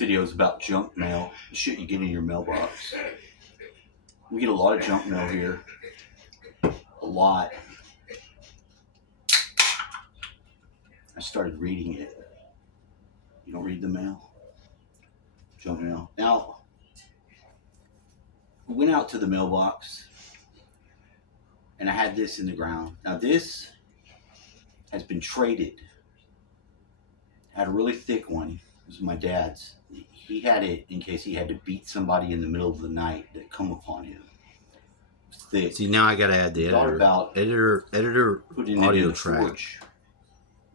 video is about junk mail, the shit you get in your mailbox. We get a lot of junk mail here. A lot. I started reading it. You don't read the mail? Junk mail. Now, we went out to the mailbox and I had this in the ground. Now this has been traded. I had a really thick one. It was my dad's. He had it in case he had to beat somebody in the middle of the night that come upon him. It was thick. See, now I gotta add the editor audio track. Forge,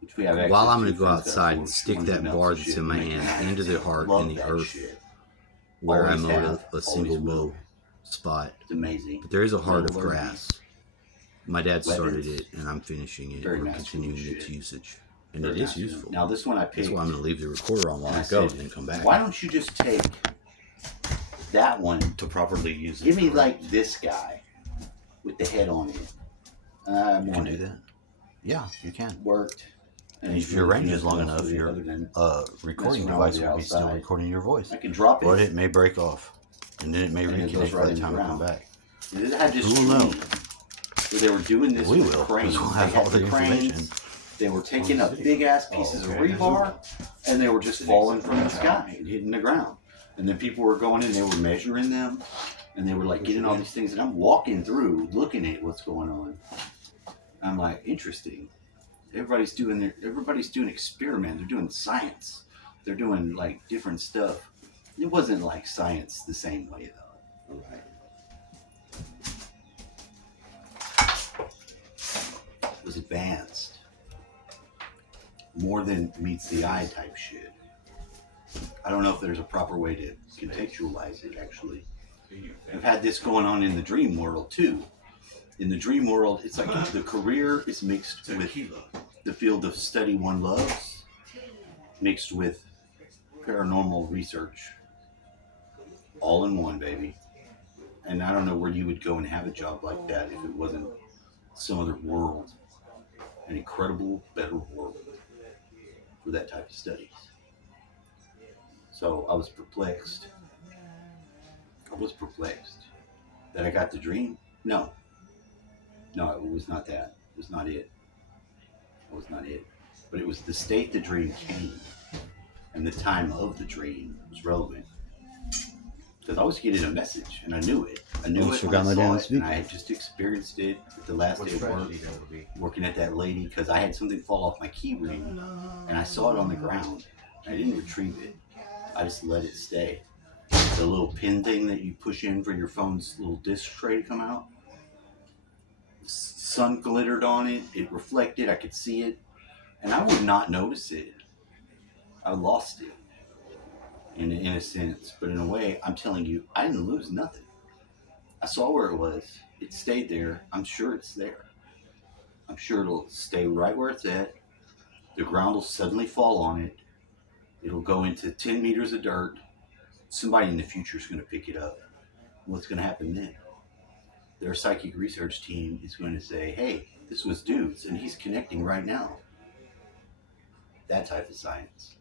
which we have while I'm gonna go outside and stick that bar that's in my hand into the heart in the earth shit. where I mowed a single bow spot. It's amazing. But there is a heart of grass. My dad started it and I'm finishing it. We're continuing its usage. And it is useful. Now this one I picked. That's why I'm going to leave the recorder on while I go and then come back. Why don't you just take that one to properly use it? Give me like this guy with the head on it. You can do that. Yeah, you can. Worked. And if your range is long enough, your recording device will be still recording your voice. I can drop it. But it may break off. And then it may reconnect by the time I come back. It had this Who will know? Where they were doing this we with will. cranes. We'll have all the information. They were taking up big ass pieces of rebar and they were just falling from the sky and hitting the ground. And then people were going in, they were measuring them and they were like getting all these things. And I'm walking through looking at what's going on. I'm like, interesting. Everybody's doing experiment. They're doing science. They're doing like different stuff. It wasn't like science the same way though. Right. It was advanced. More than meets the eye type shit. I don't know if there's a proper way to contextualize it, actually. I've had this going on in the dream world, too. In the dream world, it's like the career is mixed with the field of study one loves, mixed with paranormal research. All in one, baby. And I don't know where you would go and have a job like that if it wasn't some other world. An incredible, better world. For that type of studies. So I was perplexed. That I got the dream? No, it was not that. It was not it. But it was the state the dream came and the time of the dream was relevant. Because I was getting a message and I knew it. I knew it when I saw it, and I had just experienced it at the last day of work, working at that lady, because I had something fall off my key ring and I saw it on the ground. I didn't retrieve it. I just let it stay. The little pin thing that you push in for your phone's little disc tray to come out. Sun glittered on it. It reflected. I could see it. And I would not notice it. I lost it. In a sense, but in a way, I'm telling you, I didn't lose nothing. I saw where it was. It stayed there. I'm sure it's there. I'm sure it'll stay right where it's at. The ground will suddenly fall on it. It'll go into 10 meters of dirt. Somebody in the future is going to pick it up. What's going to happen then? Their psychic research team is going to say, hey, this was Dudes, and he's connecting right now. That type of science.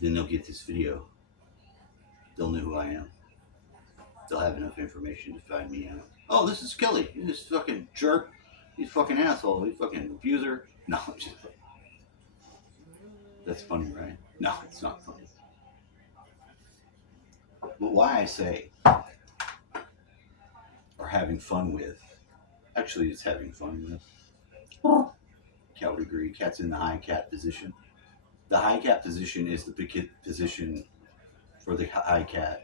Then they'll get this video. They'll know who I am. They'll have enough information to find me out. Oh, this is Kelly. He's this fucking jerk. He's fucking asshole. He's fucking abuser. No, I'm just like, that's funny, right? No, it's not funny. But why I say, or having fun with, actually it's having fun with. Cat would agree. Cat's in the high cat position. The high cat position is the position for the high cat.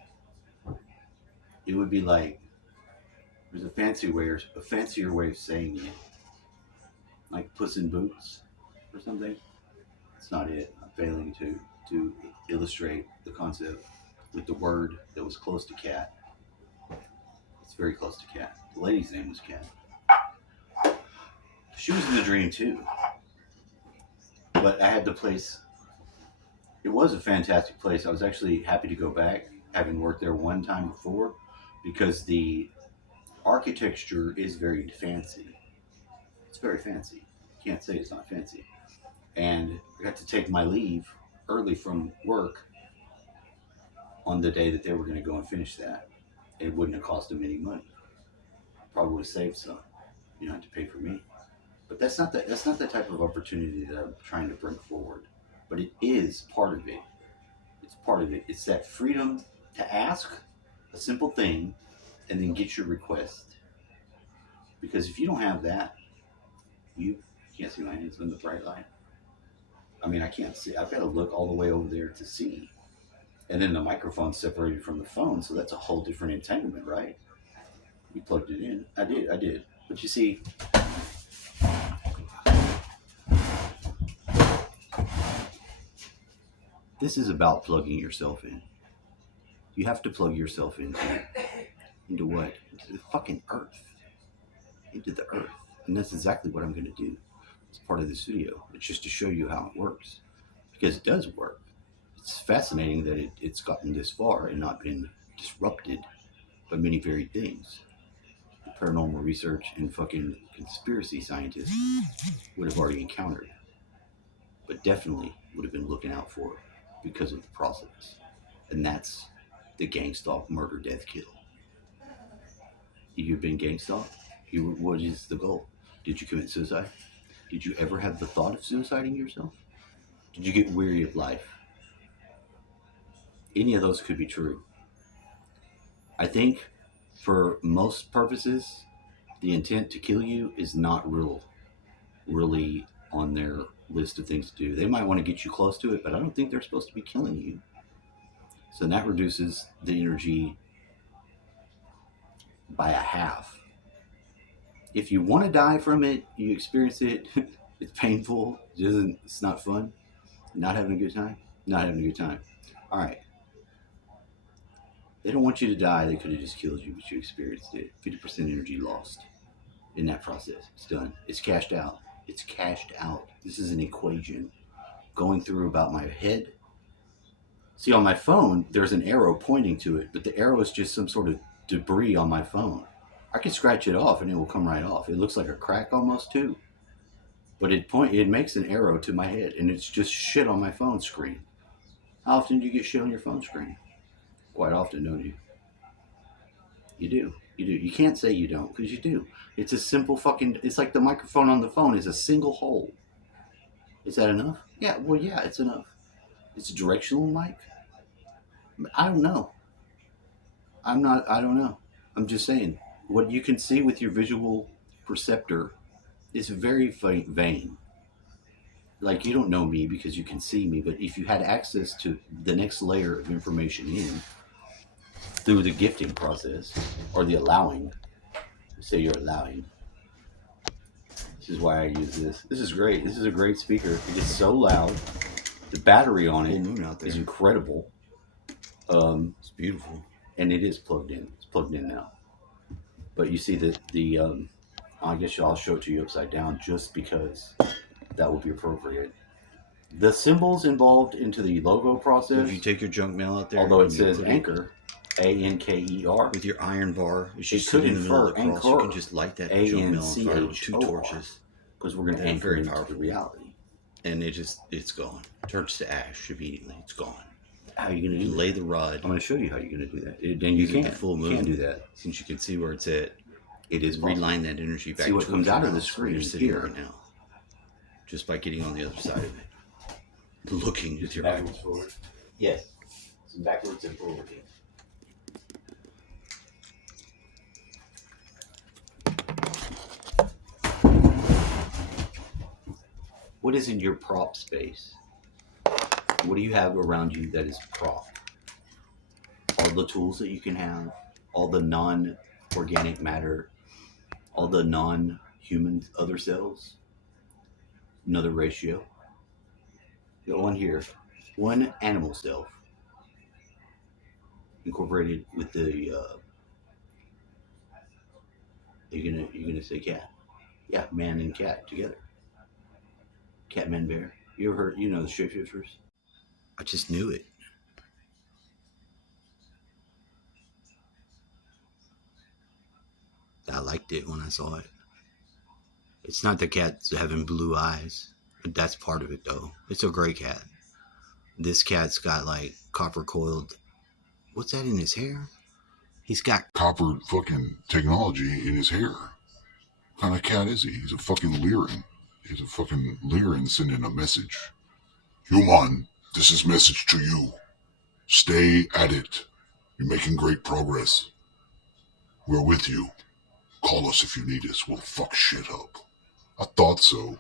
It would be like, there's a fancier way of saying it. Like Puss in Boots or something. It's not it. I'm failing to illustrate the concept with the word that was close to cat. It's very close to cat. The lady's name was Cat. She was in the dream too. But I had the place. It was a fantastic place. I was actually happy to go back, having worked there one time before, because the architecture is very fancy. It's very fancy. Can't say it's not fancy. And I got to take my leave early from work on the day that they were going to go and finish that. It wouldn't have cost them any money. Probably would have saved some. You don't have to pay for me. But that's not the type of opportunity that I'm trying to bring forward. But it is part of it. It's part of it. It's that freedom to ask a simple thing and then get your request. Because if you don't have that, you can't see my hands in the bright light. I mean, I can't see. I've got to look all the way over there to see. And then the microphone's separated from the phone, so that's a whole different entanglement, right? You plugged it in. I did. But you see, this is about plugging yourself in. You have to plug yourself into what? Into the fucking earth. Into the earth. And that's exactly what I'm going to do. It's part of this video. It's just to show you how it works. Because it does work. It's fascinating that it's gotten this far and not been disrupted by many varied things. The paranormal research and fucking conspiracy scientists would have already encountered. But definitely would have been looking out for because of the process. And that's the gang stalk, murder, death, kill. You've been gang stalked? What is the goal? Did you commit suicide? Did you ever have the thought of suiciding yourself? Did you get weary of life? Any of those could be true. I think for most purposes, the intent to kill you is not really on their list of things to do. They might want to get you close to it, but I don't think they're supposed to be killing you. So that reduces the energy by a half. If you want to die from it, you experience it, it's painful, it's not fun, not having a good time, All right. They don't want you to die. They could have just killed you, but you experienced it. 50% energy lost in that process. It's done. It's cashed out. This is an equation going through about my head. See, on my phone, there's an arrow pointing to it, but the arrow is just some sort of debris on my phone. I can scratch it off and it will come right off. It looks like a crack almost too. But it makes an arrow to my head, and it's just shit on my phone screen. How often do you get shit on your phone screen? Quite often, don't you? You do. You can't say you don't, because you do. It's a simple fucking... It's like the microphone on the phone is a single hole. Is that enough? Yeah, well, yeah, it's enough. It's a directional mic? I don't know. I don't know. I'm just saying. What you can see with your visual perceptor is very vain. Like, you don't know me because you can see me, but if you had access to the next layer of information in through the gifting process or the allowing, say you're allowing. This is why I use this. This is great. This is a great speaker. It is so loud. The battery on it is incredible. It's beautiful. And it is plugged in. It's plugged in now. But you see that I guess I'll show it to you upside down just because that would be appropriate. The symbols involved into the logo process. If you take your junk mail out there, although it says Anchor, Anker, with your iron bar, it could infer Anchor. You can just light that junk mail on fire with 2 torches, because we're going to anchor it into reality, and it's gone. Turns to ash immediately. It's gone. How are you going to lay the rod? I'm going to show you how you're going to do that. Then you can't. Full moon. You can't do that since you can see where it's at. It is reline that energy back. See what comes out of the screen here right now, just by getting on the other side of it, looking with your backwards forward. Yes, some backwards and forward. What is in your prop space? What do you have around you that is prop? All the tools that you can have, all the non-organic matter, all the non-human other cells, another ratio. Got one here, one animal cell incorporated with the. You're gonna say cat? Yeah, man and cat together. Cat, man, bear. You ever heard? You know the shapeshifters? I just knew it. I liked it when I saw it. It's not the cat having blue eyes. That's part of it, though. It's a gray cat. This cat's got like copper coiled What's that in his hair? He's got copper fucking technology in his hair. What kind of cat is he? He's a fucking Lyran. He's a fucking Lyran sending a message. Human, this is message to you. Stay at it. You're making great progress. We're with you. Call us if you need us. We'll fuck shit up. I thought so.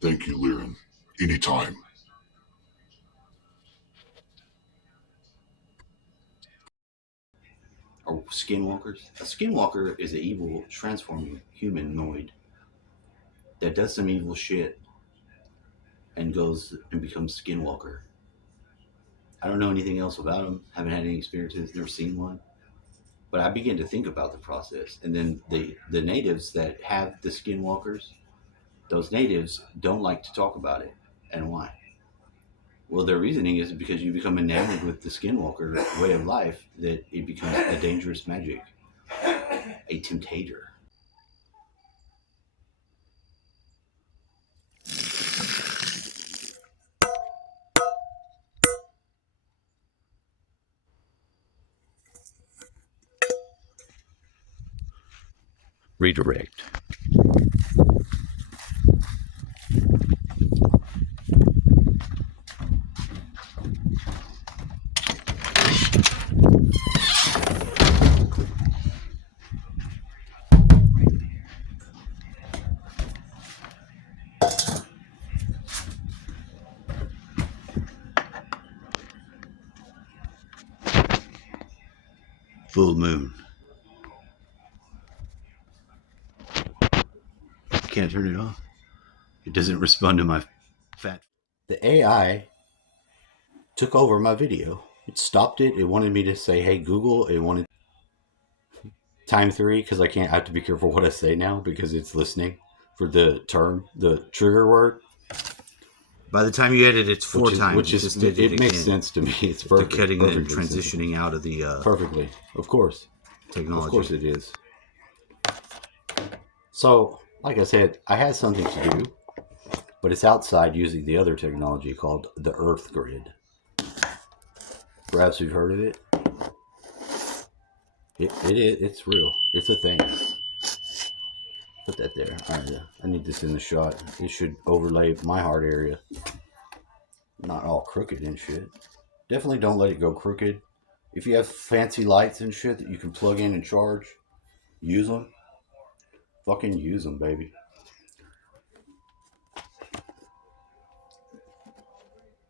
Thank you, Lyran. Anytime. Or skinwalkers. A skinwalker is an evil, transforming humanoid that does some evil shit and goes and becomes skinwalker. I don't know anything else about them. Haven't had any experiences. Never seen one. But I begin to think about the process, and then the natives that have the skinwalkers, those natives don't like to talk about it. And why? Well, their reasoning is because you become enamored with the skinwalker way of life that it becomes a dangerous magic, a temptator. redirect. Full moon. Can't turn it off. It doesn't respond to my fat. The AI took over my video. It stopped it. It wanted me to say, "Hey Google." It wanted time 3 because I have to be careful what I say now because it's listening for the trigger word. By the time you edit, it's 4 times. It makes sense to me. It's perfect. They're cutting and transitioning out of the perfectly. Of course, technology. Of course, it is. So, like I said, I had something to do, but it's outside using the other technology called the Earth Grid. Perhaps you've heard of it. It's real. It's a thing. Put that there. I need this in the shot. It should overlay my heart area. Not all crooked and shit. Definitely don't let it go crooked. If you have fancy lights and shit that you can plug in and charge, use them. Fucking use them, baby.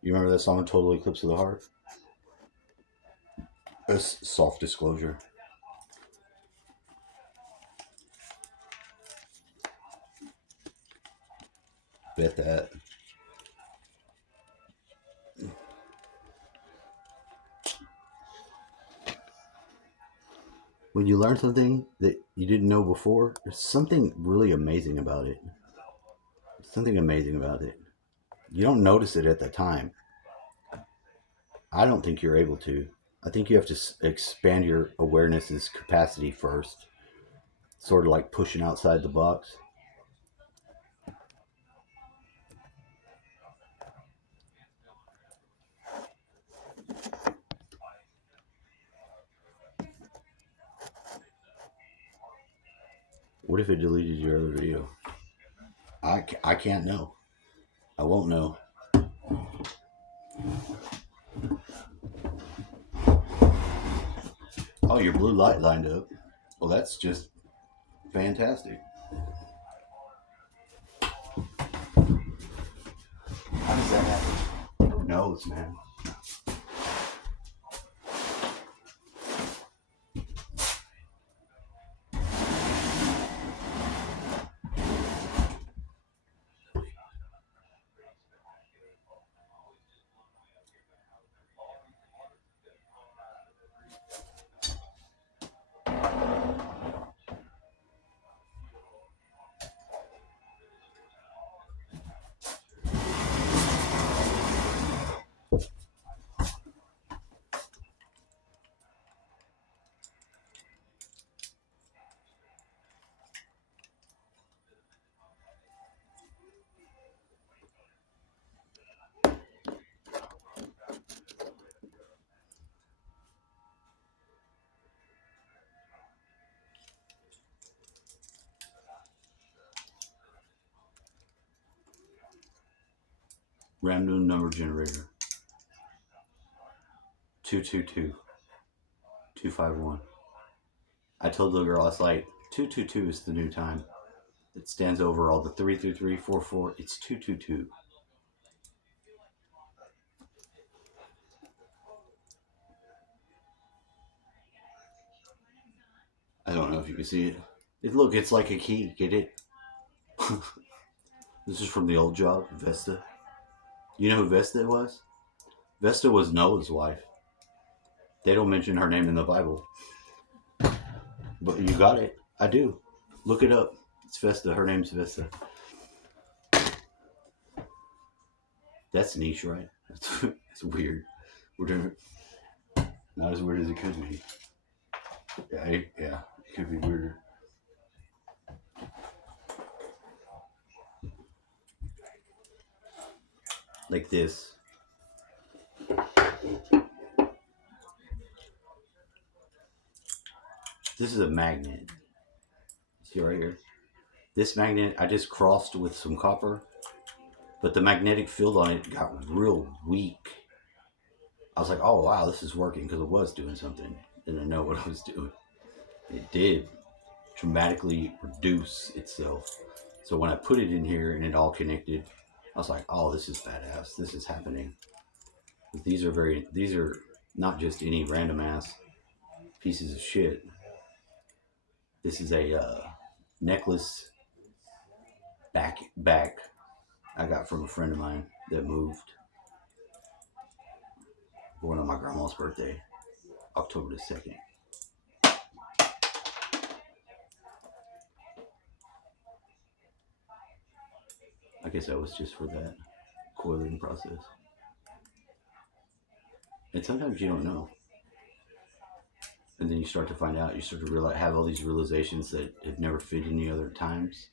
You remember that song, Total Eclipse of the Heart? That's soft disclosure. Bet that. When you learn something that you didn't know before, there's something really amazing about it. Something amazing about it. You don't notice it at the time. I don't think you're able to. I think you have to expand your awareness's capacity first. Sort of like pushing outside the box. What if it deleted your other video? I can't know. I won't know. Oh, your blue light lined up. Well, that's just fantastic. How does that happen? Who knows, man? Random number generator. 222 251. I told the girl, I was like, 222 is the new time. It stands over all the 333, 44. It's 222. I don't know if you can see it. Look, it's like a key. Get it? This is from the old job, Vesta. You know who Vesta was? Vesta was Noah's wife. They don't mention her name in the Bible. But you got it. I do. Look it up. It's Vesta. Her name's Vesta. That's niche, right? That's weird. We're doing not as weird as it could be. Yeah, it could be weirder. Like this. This is a magnet. See right here? This magnet I just crossed with some copper, but the magnetic field on it got real weak. I was like, oh wow, this is working, because it was doing something. Didn't know what I was doing. It did dramatically reduce itself. So when I put it in here and it all connected, I was like, oh, this is badass. This is happening. These are not just any random ass pieces of shit. This is a necklace back I got from a friend of mine that moved. Born on my grandma's birthday, October the 2nd. I guess that was just for that coiling process. And sometimes you don't know. And then you start to find out, you start to realize, have all these realizations that have never fit any other times.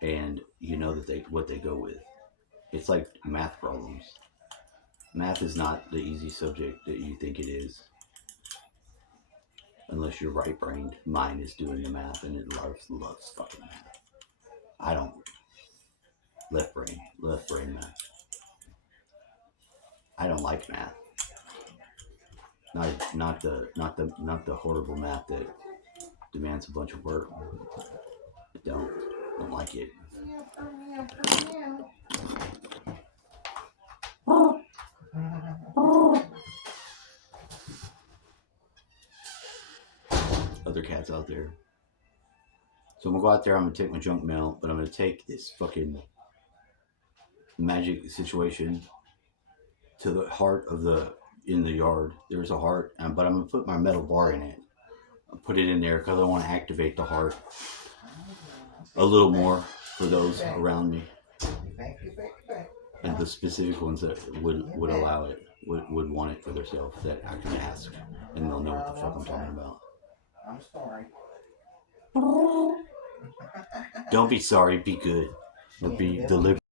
And you know that what they go with. It's like math problems. Math is not the easy subject that you think it is. Unless your right-brained mind is doing the math, and it loves fucking math. I don't. Left brain math. I don't like math. Not the horrible math that demands a bunch of work. I don't like it. Other cats out there. So I'm gonna go out there, I'm gonna take my junk mail, but I'm gonna take this fucking magic situation to the heart of in the yard. There's a heart, but I'm gonna put my metal bar in it. I'll put it in there because I want to activate the heart a little more for those around me, and the specific ones that would allow it, would want it for themselves, that I can ask, and they'll know what the fuck I'm talking about. I'm sorry. Don't be sorry, be good. Or be deliberate.